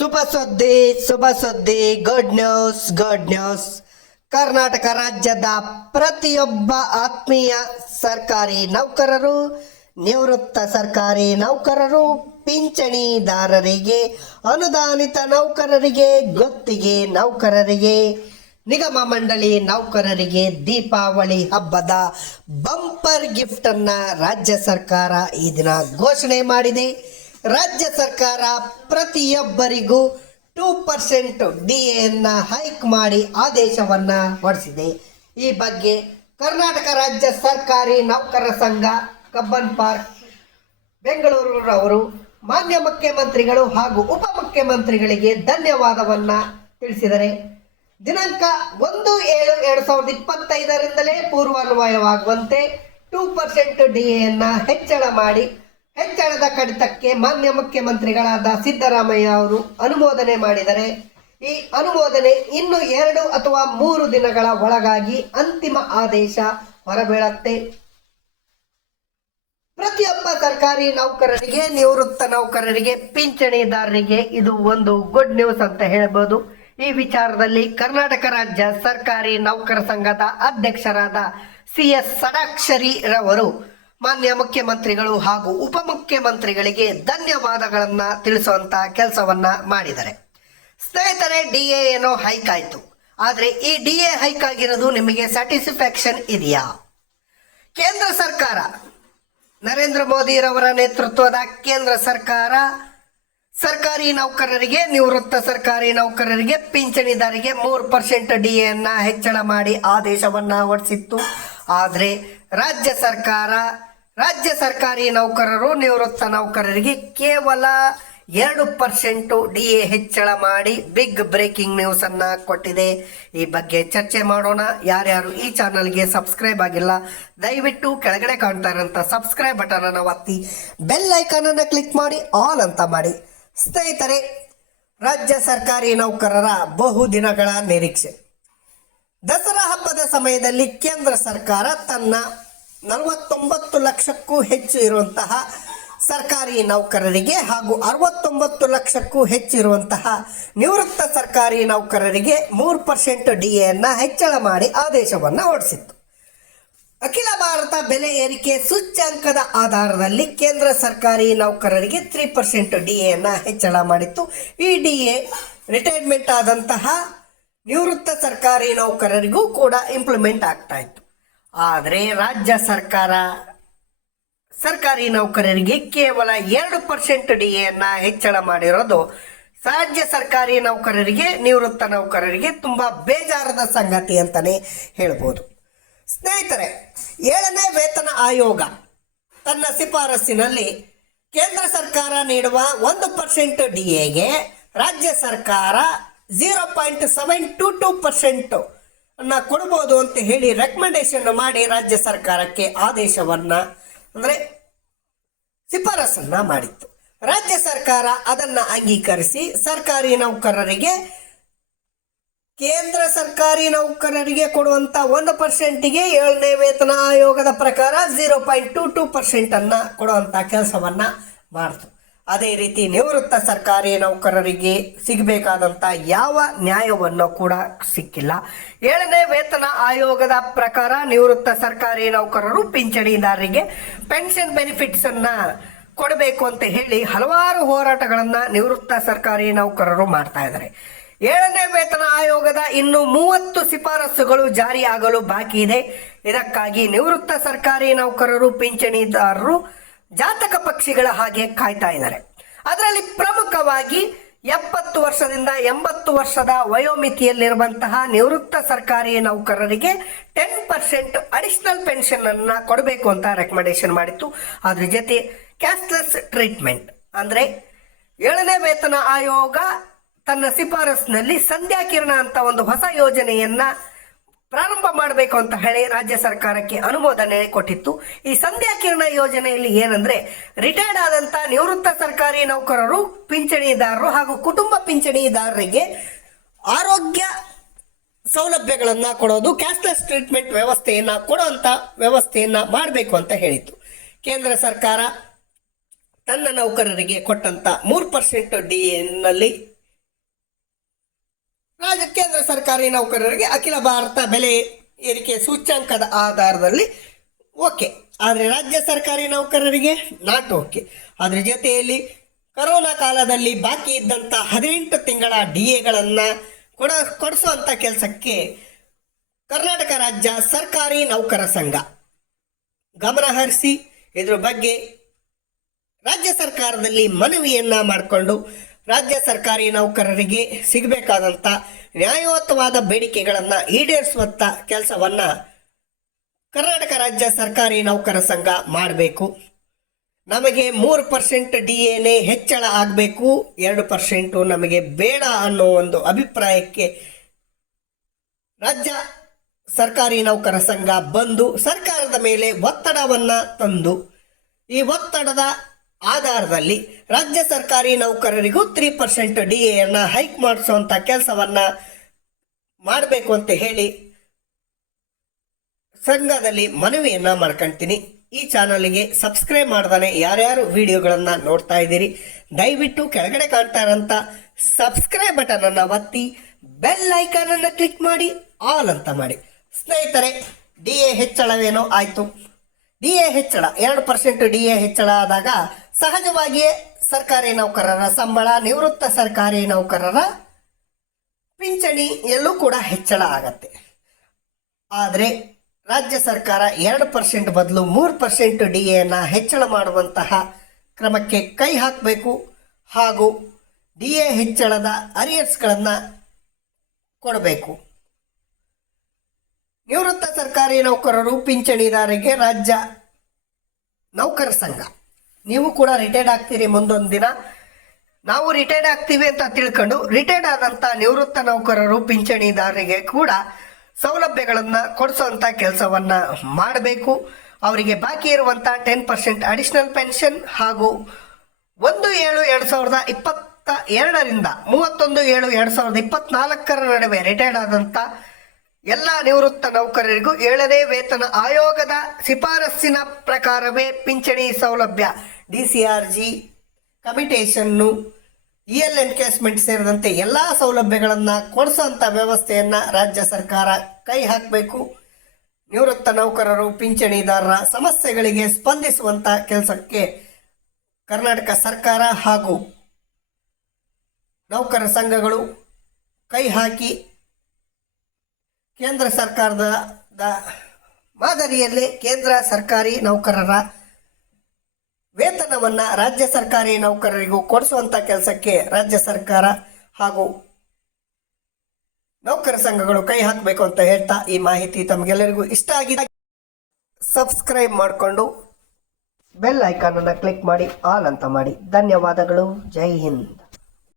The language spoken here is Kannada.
ಶುಭ ಸುದ್ದಿ ಶುಭ ಸುದ್ದಿ good news good news Karnataka ರಾಜ್ಯದ ಪ್ರತಿಯೊಬ್ಬ ಆತ್ಮೀಯ ಸರ್ಕಾರಿ ನೌಕರರು, ನಿವೃತ್ತ ಸರ್ಕಾರಿ ನೌಕರರು, ಪಿಂಚಣಿದಾರರಿಗೆ, ಅನುದಾನಿತ ನೌಕರರಿಗೆ, ಗುತ್ತಿಗೆ ನೌಕರರಿಗೆ, ನಿಗಮ ಮಂಡಳಿ ನೌಕರರಿಗೆ ದೀಪಾವಳಿ ಹಬ್ಬದ ಬಂಪರ್ ಗಿಫ್ಟ್ ಅನ್ನ ರಾಜ್ಯ ಸರ್ಕಾರ ಈ ದಿನ ಘೋಷಣೆ ಮಾಡಿದೆ. ರಾಜ್ಯ ಸರ್ಕಾರ ಪ್ರತಿಯೊಬ್ಬರಿಗೂ ಟೂ ಪರ್ಸೆಂಟ್ ಡಿ ಎನ್ನ ಹೈಕ್ ಮಾಡಿ ಆದೇಶವನ್ನ ಹೊರಡಿಸಿದೆ. ಈ ಬಗ್ಗೆ ಕರ್ನಾಟಕ ರಾಜ್ಯ ಸರ್ಕಾರಿ ನೌಕರರ ಸಂಘ, ಕಬ್ಬನ್ ಪಾರ್ಕ್, ಬೆಂಗಳೂರವರು ಮಾನ್ಯ ಮುಖ್ಯಮಂತ್ರಿಗಳು ಹಾಗೂ ಉಪಮುಖ್ಯಮಂತ್ರಿಗಳಿಗೆ ಧನ್ಯವಾದವನ್ನ ತಿಳಿಸಿದರೆ. ದಿನಾಂಕ ಒಂದು ಏಳು ಎರಡು ಸಾವಿರದ ಇಪ್ಪತ್ತೈದರಿಂದಲೇ ಪೂರ್ವಾನ್ವಯವಾಗುವಂತೆ ಟೂ ಪರ್ಸೆಂಟ್ ಡಿ ಎನ್ನ ಹೆಚ್ಚಳ ಮಾಡಿ ಹೆಚ್ಚಳದ ಕಡಿತಕ್ಕೆ ಮಾನ್ಯ ಮುಖ್ಯಮಂತ್ರಿಗಳಾದ ಸಿದ್ದರಾಮಯ್ಯ ಅವರು ಅನುಮೋದನೆ ಮಾಡಿದರೆ, ಈ ಅನುಮೋದನೆ ಇನ್ನು ಎರಡು ಅಥವಾ ಮೂರು ದಿನಗಳ ಒಳಗಾಗಿ ಅಂತಿಮ ಆದೇಶ ಹೊರಬೀಳತ್ತೆ. ಪ್ರತಿಯೊಬ್ಬ ಸರ್ಕಾರಿ ನೌಕರರಿಗೆ, ನಿವೃತ್ತ ನೌಕರರಿಗೆ, ಪಿಂಚಣಿದಾರರಿಗೆ ಇದು ಒಂದು ಗುಡ್ ನ್ಯೂಸ್ ಅಂತ ಹೇಳ್ಬೋದು. ಈ ವಿಚಾರದಲ್ಲಿ ಕರ್ನಾಟಕ ರಾಜ್ಯ ಸರ್ಕಾರಿ ನೌಕರ ಸಂಘದ ಅಧ್ಯಕ್ಷರಾದ ಸಿ ಎಸ್ ಸಡಾಕ್ಷರಿ ರವರು ಮಾನ್ಯ ಮುಖ್ಯಮಂತ್ರಿಗಳು ಹಾಗೂ ಉಪಮುಖ್ಯಮಂತ್ರಿಗಳಿಗೆ ಧನ್ಯವಾದಗಳನ್ನ ತಿಳಿಸುವಂತ ಕೆಲಸವನ್ನ ಮಾಡಿದ್ದಾರೆ. ಸ್ನೇಹಿತರೆ, ಡಿ ಎ ಏನೋ ಹೈಕ್ ಆಯ್ತು. ಆದ್ರೆ ಈ ಡಿ ಎ ಹೈಕ್ ಆಗಿರೋದು ನಿಮಗೆ ಸ್ಯಾಟಿಸ್ಫ್ಯಾಕ್ಷನ್ ಇದೆಯಾ? ಕೇಂದ್ರ ಸರ್ಕಾರ, ನರೇಂದ್ರ ಮೋದಿರವರ ನೇತೃತ್ವದ ಕೇಂದ್ರ ಸರ್ಕಾರ, ಸರ್ಕಾರಿ ನೌಕರರಿಗೆ, ನಿವೃತ್ತ ಸರ್ಕಾರಿ ನೌಕರರಿಗೆ ಪಿಂಚಣಿದಾರರಿಗೆ ಮೂರು ಪರ್ಸೆಂಟ್ ಡಿ ಎನ್ನ ಹೆಚ್ಚಳ ಮಾಡಿ ಆದೇಶವನ್ನ ಹೊರಡಿಸಿತ್ತು. ಆದರೆ ರಾಜ್ಯ ಸರ್ಕಾರ ರಾಜ್ಯ ಸರ್ಕಾರಿ ನೌಕರರು, ನಿವೃತ್ತ ನೌಕರರಿಗೆ ಕೇವಲ ಎರಡು ಪರ್ಸೆಂಟು ಡಿ ಎ ಹೆಚ್ಚಳ ಮಾಡಿ ಬಿಗ್ ಬ್ರೇಕಿಂಗ್ ನ್ಯೂಸ್ ಅನ್ನ ಕೊಟ್ಟಿದೆ. ಈ ಬಗ್ಗೆ ಚರ್ಚೆ ಮಾಡೋಣ. ಯಾರ್ಯಾರು ಈ ಚಾನಲ್ಗೆ ಸಬ್ಸ್ಕ್ರೈಬ್ ಆಗಿಲ್ಲ, ದಯವಿಟ್ಟು ಕೆಳಗಡೆ ಕಾಣ್ತಾ ಇರೋಂಥ ಸಬ್ಸ್ಕ್ರೈಬ್ ಬಟನ್ ಅನ್ನು ಒತ್ತಿ, ಬೆಲ್ ಐಕಾನ್ ಅನ್ನು ಕ್ಲಿಕ್ ಮಾಡಿ, ಆಲ್ ಅಂತ ಮಾಡಿ. ಸ್ನೇಹಿತರೆ, ರಾಜ್ಯ ಸರ್ಕಾರಿ ನೌಕರರ ಬಹುದಿನಗಳ ನಿರೀಕ್ಷೆ. ದಸರಾ ಹಬ್ಬದ ಸಮಯದಲ್ಲಿ ಕೇಂದ್ರ ಸರ್ಕಾರ ತನ್ನ ನಲವತ್ತೊಂಬತ್ತು ಲಕ್ಷಕ್ಕೂ ಹೆಚ್ಚು ಇರುವಂತಹ ಸರ್ಕಾರಿ ನೌಕರರಿಗೆ ಹಾಗೂ ಅರವತ್ತೊಂಬತ್ತು ಲಕ್ಷಕ್ಕೂ ಹೆಚ್ಚಿರುವಂತಹ ನಿವೃತ್ತ ಸರ್ಕಾರಿ ನೌಕರರಿಗೆ ಮೂರು ಪರ್ಸೆಂಟ್ ಡಿ ಎನ್ನ ಹೆಚ್ಚಳ ಮಾಡಿ ಆದೇಶವನ್ನು ಹೊರಡಿಸಿತ್ತು. ಅಖಿಲ ಭಾರತ ಬೆಲೆ ಏರಿಕೆ ಸೂಚ್ಯಂಕದ ಆಧಾರದಲ್ಲಿ ಕೇಂದ್ರ ಸರ್ಕಾರಿ ನೌಕರರಿಗೆ ತ್ರೀ ಪರ್ಸೆಂಟ್ ಡಿ ಎನ್ನ ಹೆಚ್ಚಳ ಮಾಡಿತ್ತು. ಈ ಡಿ ಎ ರಿಟೈರ್ಮೆಂಟ್ ಆದಂತಹ ನಿವೃತ್ತ ಸರ್ಕಾರಿ ನೌಕರರಿಗೂ ಕೂಡ ಇಂಪ್ಲಿಮೆಂಟ್ ಆಗ್ತಾ ಇತ್ತು. ಆದರೆ ರಾಜ್ಯ ಸರ್ಕಾರ, ಸರ್ಕಾರಿ ನೌಕರರಿಗೆ ಕೇವಲ ಎರಡು ಪರ್ಸೆಂಟ್ ಡಿ ಎನ್ನ ಹೆಚ್ಚಳ ಮಾಡಿರೋದು. ರಾಜ್ಯ ಸರ್ಕಾರಿ ನೌಕರರಿಗೆ, ನಿವೃತ್ತ ನೌಕರರಿಗೆ ತುಂಬ ಬೇಜಾರದ ಸಂಗತಿ ಅಂತಲೇ ಹೇಳ್ಬೋದು. ಸ್ನೇಹಿತರೆ, ಏಳನೇ ವೇತನ ಆಯೋಗ ತನ್ನ ಶಿಫಾರಸ್ಸಿನಲ್ಲಿ ಕೇಂದ್ರ ಸರ್ಕಾರ ನೀಡುವ ಒಂದು ಪರ್ಸೆಂಟ್ ಡಿ ಎಗೆ ರಾಜ್ಯ ಸರ್ಕಾರ zero point seven to two percent ಅನ್ನ ಕೊಡ್ಬೋದು ಅಂತ ಹೇಳಿ ರೆಕಮೆಂಡೇಶನ್ ಮಾಡಿ ರಾಜ್ಯ ಸರ್ಕಾರಕ್ಕೆ ಆದೇಶವನ್ನ, ಅಂದ್ರೆ ಶಿಫಾರಸನ್ನ ಮಾಡಿತ್ತು. ರಾಜ್ಯ ಸರ್ಕಾರ ಅದನ್ನ ಅಂಗೀಕರಿಸಿ ಸರ್ಕಾರಿ ನೌಕರರಿಗೆ, ಕೇಂದ್ರ ಸರ್ಕಾರಿ ನೌಕರರಿಗೆ ಕೊಡುವಂತ ಒಂದು ಪರ್ಸೆಂಟಿಗೆ ಏಳನೇ ವೇತನ ಆಯೋಗದ ಪ್ರಕಾರ zero point two two percent ಅನ್ನ ಕೊಡುವಂತ ಕೆಲಸವನ್ನ ಮಾಡ್ತು. ಅದೇ ರೀತಿ ನಿವೃತ್ತ ಸರ್ಕಾರಿ ನೌಕರರಿಗೆ ಸಿಗಬೇಕಾದಂತ ಯಾವ ನ್ಯಾಯವನ್ನು ಕೂಡ ಸಿಕ್ಕಿಲ್ಲ. ಏಳನೇ ವೇತನ ಆಯೋಗದ ಪ್ರಕಾರ ನಿವೃತ್ತ ಸರ್ಕಾರಿ ನೌಕರರು ಪಿಂಚಣಿದಾರರಿಗೆ ಪೆನ್ಷನ್ ಬೆನಿಫಿಟ್ಸ್ ಅನ್ನ ಕೊಡಬೇಕು ಅಂತ ಹೇಳಿ ಹಲವಾರು ಹೋರಾಟಗಳನ್ನ ನಿವೃತ್ತ ಸರ್ಕಾರಿ ನೌಕರರು ಮಾಡ್ತಾ ಇದ್ದಾರೆ. ಏಳನೇ ವೇತನ ಆಯೋಗದ ಇನ್ನು ಮೂವತ್ತು ಶಿಫಾರಸುಗಳು ಜಾರಿಯಾಗಲು ಬಾಕಿ ಇದೆ. ಇದಕ್ಕಾಗಿ ನಿವೃತ್ತ ಸರ್ಕಾರಿ ನೌಕರರು, ಪಿಂಚಣಿದಾರರು ಜಾತಕ ಪಕ್ಷಿಗಳ ಹಾಗೆ ಕಾಯ್ತಾ ಇದ್ದಾರೆ. ಅದರಲ್ಲಿ ಪ್ರಮುಖವಾಗಿ ಎಪ್ಪತ್ತು ವರ್ಷದಿಂದ ಎಂಬತ್ತು ವರ್ಷದ ವಯೋಮಿತಿಯಲ್ಲಿರುವಂತಹ ನಿವೃತ್ತ ಸರ್ಕಾರಿ ನೌಕರರಿಗೆ ಟೆನ್ ಪರ್ಸೆಂಟ್ ಅಡಿಷನಲ್ ಪೆನ್ಷನ್ ಅನ್ನ ಕೊಡಬೇಕು ಅಂತ ರೆಕಮೆಂಡೇಶನ್ ಮಾಡಿತ್ತು. ಅದ್ರ ಜೊತೆ ಕ್ಯಾಶ್ಲೆಸ್ ಟ್ರೀಟ್ಮೆಂಟ್ ಅಂದ್ರೆ ಏಳನೇ ವೇತನ ಆಯೋಗ ತನ್ನ ಶಿಫಾರಸ್ನಲ್ಲಿ ಸಂಧ್ಯಾ ಕಿರಣ ಅಂತ ಒಂದು ಹೊಸ ಯೋಜನೆಯನ್ನ ಪ್ರಾರಂಭ ಮಾಡಬೇಕು ಅಂತ ಹೇಳಿ ರಾಜ್ಯ ಸರ್ಕಾರಕ್ಕೆ ಅನುಮೋದನೆ ಕೊಟ್ಟಿತ್ತು. ಈ ಸಂಧ್ಯಾ ಕಿರಣ ಯೋಜನೆಯಲ್ಲಿ ಏನಂದ್ರೆ ರಿಟೈರ್ಡ್ ಆದಂತ ನಿವೃತ್ತ ಸರ್ಕಾರಿ ನೌಕರರು, ಪಿಂಚಣಿದಾರರು ಹಾಗೂ ಕುಟುಂಬ ಪಿಂಚಣಿದಾರರಿಗೆ ಆರೋಗ್ಯ ಸೌಲಭ್ಯಗಳನ್ನ ಕೊಡೋದು ಕ್ಯಾಶ್ಲೆಸ್ ಟ್ರೀಟ್ಮೆಂಟ್ ವ್ಯವಸ್ಥೆಯನ್ನ ಕೊಡುವಂತ ವ್ಯವಸ್ಥೆಯನ್ನ ಮಾಡಬೇಕು ಅಂತ ಹೇಳಿತ್ತು. ಕೇಂದ್ರ ಸರ್ಕಾರ ತನ್ನ ನೌಕರರಿಗೆ ಕೊಟ್ಟಂತ ಮೂರು ಪರ್ಸೆಂಟ್ ಡಿ ಎನ್ನಲ್ಲಿ ರಾಜ್ಯ ಕೇಂದ್ರ ಸರ್ಕಾರಿ ನೌಕರರಿಗೆ ಅಖಿಲ ಭಾರತ ಬೆಲೆ ಏರಿಕೆ ಸೂಚ್ಯಾಂಕದ ಆಧಾರದಲ್ಲಿ ಓಕೆ. ಆದರೆ ರಾಜ್ಯ ಸರ್ಕಾರಿ ನೌಕರರಿಗೆ ನಾಟ್ ಓಕೆ ಅದರ ಜೊತೆಯಲ್ಲಿ ಕರೋನಾ ಕಾಲದಲ್ಲಿ ಬಾಕಿ ಇದ್ದಂಥ ಹದಿನೆಂಟು ತಿಂಗಳ ಡಿ ಎಗಳನ್ನು ಕೊಡ ಕೊಡಿಸುವಂಥ ಕೆಲಸಕ್ಕೆ ಕರ್ನಾಟಕ ರಾಜ್ಯ ಸರ್ಕಾರಿ ನೌಕರ ಸಂಘ ಗಮನ ಹರಿಸಿ ಇದ್ರ ಬಗ್ಗೆ ರಾಜ್ಯ ಸರ್ಕಾರದಲ್ಲಿ ಮನವಿಯನ್ನ ಮಾಡಿಕೊಂಡು ರಾಜ್ಯ ಸರ್ಕಾರಿ ನೌಕರರಿಗೆ ಸಿಗಬೇಕಾದಂಥ ನ್ಯಾಯಯುತವಾದ ಬೇಡಿಕೆಗಳನ್ನು ಈಡೇರಿಸುವಂಥ ಕೆಲಸವನ್ನು ಕರ್ನಾಟಕ ರಾಜ್ಯ ಸರ್ಕಾರಿ ನೌಕರ ಸಂಘ ಮಾಡಬೇಕು. ನಮಗೆ ಮೂರು ಪರ್ಸೆಂಟ್ ಡಿ ಎನೇ ಹೆಚ್ಚಳ ಆಗಬೇಕು. ಎರಡು ಪರ್ಸೆಂಟು ನಮಗೆ ಬೇಡ ಅನ್ನೋ ಒಂದು ಅಭಿಪ್ರಾಯಕ್ಕೆ ರಾಜ್ಯ ಸರ್ಕಾರಿ ನೌಕರ ಸಂಘ ಬಂದು ಸರ್ಕಾರದ ಮೇಲೆ ಒತ್ತಡವನ್ನು ತಂದು, ಈ ಒತ್ತಡದ ಆಧಾರದಲ್ಲಿ ರಾಜ್ಯ ಸರ್ಕಾರಿ ನೌಕರರಿಗೂ ತ್ರೀ ಪರ್ಸೆಂಟ್ ಡಿ ಎನ್ನ ಹೈಕ್ ಮಾಡಿಸುವಂಥ ಕೆಲಸವನ್ನ ಮಾಡಬೇಕು ಅಂತ ಹೇಳಿ ಸಂಘದಲ್ಲಿ ಮನವಿಯನ್ನ ಮಾಡ್ಕೊಂತೀನಿ. ಈ ಚಾನಲ್ಗೆ ಸಬ್ಸ್ಕ್ರೈಬ್ ಮಾಡ್ದಾನೆ ಯಾರ್ಯಾರು ವಿಡಿಯೋಗಳನ್ನು ನೋಡ್ತಾ ಇದ್ದೀರಿ, ದಯವಿಟ್ಟು ಕೆಳಗಡೆ ಕಾಣ್ತಾ ಇರೋಂಥ ಸಬ್ಸ್ಕ್ರೈಬ್ ಬಟನ್ ಅನ್ನ ಒತ್ತಿ, ಬೆಲ್ ಐಕಾನ್ ಅನ್ನ ಕ್ಲಿಕ್ ಮಾಡಿ, ಆಲ್ ಅಂತ ಮಾಡಿ. ಸ್ನೇಹಿತರೆ ಡಿ ಎ ಹೆಚ್ಚಳವೇನೋ ಆಯ್ತು. ಡಿ ಎ ಹೆಚ್ಚಳ, ಎರಡು ಪರ್ಸೆಂಟ್ ಡಿ ಎ ಹೆಚ್ಚಳ ಆದಾಗ ಸಹಜವಾಗಿಯೇ ಸರ್ಕಾರಿ ನೌಕರರ ಸಂಬಳ, ನಿವೃತ್ತ ಸರ್ಕಾರಿ ನೌಕರರ ಪಿಂಚಣಿ ಎಲ್ಲೂ ಕೂಡ ಹೆಚ್ಚಳ ಆಗತ್ತೆ. ಆದರೆ ರಾಜ್ಯ ಸರ್ಕಾರ ಎರಡು ಪರ್ಸೆಂಟ್ ಬದಲು ಮೂರು ಪರ್ಸೆಂಟ್ ಡಿ ಎನ ಹೆಚ್ಚಳ ಮಾಡುವಂತಹ ಕ್ರಮಕ್ಕೆ ಕೈ ಹಾಕಬೇಕು. ಹಾಗೂ ಡಿ ಎ ಹೆಚ್ಚಳದ ಅರಿಯರ್ಸ್ಗಳನ್ನು ಕೊಡಬೇಕು. ನಿವೃತ್ತ ಸರ್ಕಾರಿ ನೌಕರರು ಪಿಂಚಣಿದಾರರಿಗೆ ರಾಜ್ಯ ನೌಕರ ಸಂಘ. ನೀವು ಕೂಡ ರಿಟೈರ್ಡ್ ಆಗ್ತೀರಿ ಮುಂದೊಂದು ದಿನ. ನಾವು ರಿಟೈರ್ಡ್ ಆಗ್ತೀವಿ ಅಂತ ತಿಳ್ಕೊಂಡು ರಿಟೈರ್ಡ್ ಆದಂತ ನಿವೃತ್ತ ನೌಕರರು ಪಿಂಚಣಿದಾರರಿಗೆ ಕೂಡ ಸೌಲಭ್ಯಗಳನ್ನು ಕೊಡಿಸುವಂತ ಕೆಲಸವನ್ನ ಮಾಡಬೇಕು. ಅವರಿಗೆ ಬಾಕಿ ಇರುವಂಥ ಟೆನ್ ಪರ್ಸೆಂಟ್ ಅಡಿಷನಲ್ ಪೆನ್ಷನ್ ಹಾಗೂ ಒಂದು ಏಳು ಎರಡು ಸಾವಿರದ ಇಪ್ಪತ್ತ ಎರಡರಿಂದ ಮೂವತ್ತೊಂದು ಏಳು ಎರಡು ಸಾವಿರದ ಇಪ್ಪತ್ನಾಲ್ಕರ ನಡುವೆ ರಿಟೈರ್ಡ್ ಆದಂತ ಎಲ್ಲ ನಿವೃತ್ತ ನೌಕರರಿಗೂ ಏಳನೇ ವೇತನ ಆಯೋಗದ ಶಿಫಾರಸ್ಸಿನ ಪ್ರಕಾರವೇ ಪಿಂಚಣಿ ಸೌಲಭ್ಯ. ಡಿ ಸಿ ಆರ್ ಜಿ ಕಮಿಟೇಷನ್ನು ಇ ಎಲ್ ಎನ್ಕೇಸ್ಮೆಂಟ್ ಸೇರಿದಂತೆ ಎಲ್ಲ ಸೌಲಭ್ಯಗಳನ್ನು ಕೊಡಿಸುವಂಥ ವ್ಯವಸ್ಥೆಯನ್ನು ರಾಜ್ಯ ಸರ್ಕಾರ ಕೈ ಹಾಕಬೇಕು. ನಿವೃತ್ತ ನೌಕರರು, ಪಿಂಚಣಿದಾರರ ಸಮಸ್ಯೆಗಳಿಗೆ ಸ್ಪಂದಿಸುವಂಥ ಕೆಲಸಕ್ಕೆ ಕರ್ನಾಟಕ ಸರ್ಕಾರ ಹಾಗೂ ನೌಕರ ಸಂಘಗಳು ಕೈ ಹಾಕಿ ಕೇಂದ್ರ ಸರ್ಕಾರದ ಮಾದರಿಯಲ್ಲಿ ಕೇಂದ್ರ ಸರ್ಕಾರಿ ನೌಕರರ ವೇತನವನ್ನು ರಾಜ್ಯ ಸರ್ಕಾರಿ ನೌಕರರಿಗೂ ಕೊಡಿಸುವಂಥ ಕೆಲಸಕ್ಕೆ ರಾಜ್ಯ ಸರ್ಕಾರ ಹಾಗೂ ನೌಕರ ಸಂಘಗಳು ಕೈ ಹಾಕಬೇಕು ಅಂತ ಹೇಳ್ತಾ ಈ ಮಾಹಿತಿ ತಮಗೆಲ್ಲರಿಗೂ ಇಷ್ಟ ಆಗಿದೆ. ಸಬ್ಸ್ಕ್ರೈಬ್ ಮಾಡಿಕೊಂಡು ಬೆಲ್ ಐಕಾನನ್ನು ಕ್ಲಿಕ್ ಮಾಡಿ, ಆಲ್ ಅಂತ ಮಾಡಿ. ಧನ್ಯವಾದಗಳು. ಜೈ ಹಿಂದ್.